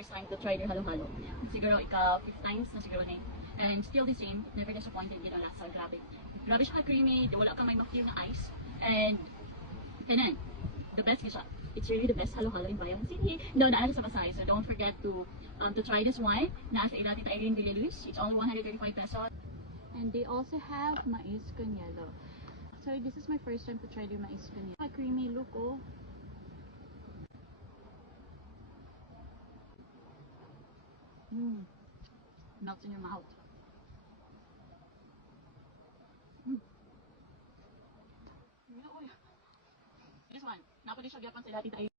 first time to try their halo-halo. Siguro ika-5th times na siguro na and still the same, never disappointed yun ang lasa, grabe. Grabe siya ka-creamy, wala kang may ma-feel na ice. And, kanan, the best siya. It's really the best halo-halo in Bayang City. No, naala sa Pasay, so don't forget to try this one. Nasa Ilati Irene Villaluz, it's only 135 pesos. And they also have mais con hielo. So this is my first time to try their mais con hielo. Creamy look, oh. Melts in your mouth. This one, napali siya gyapon sa Ilati